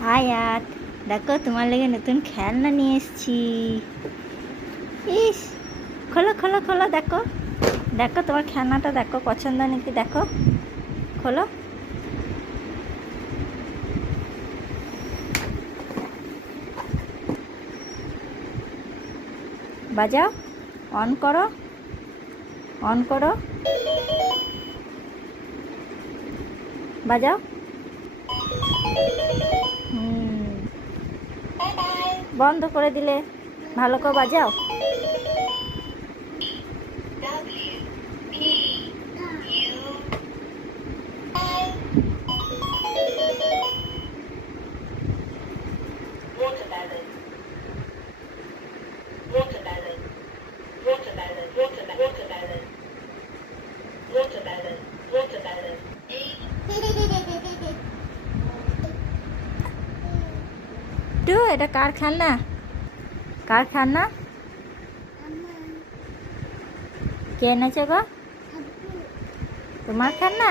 আয়াত, দেখো তোমার লেগে নতুন খেলনা নিয়ে এসেছি। ইস, খোলো খোলো খোলো, দেখো দেখো তোমার খেলনাটা দেখো, পছন্দ নাকি দেখো, খোলো। বাজাও, অন করো, অন করো, বাজাও। বন্ধ করে দিলে, ভালো করে বাজাও। Watermelon, watermelon, watermelon, watermelon, watermelon, watermelon. এটা কার খেলনা? কার খেলনা? কে এনেছে গো? তোমার খেলনা?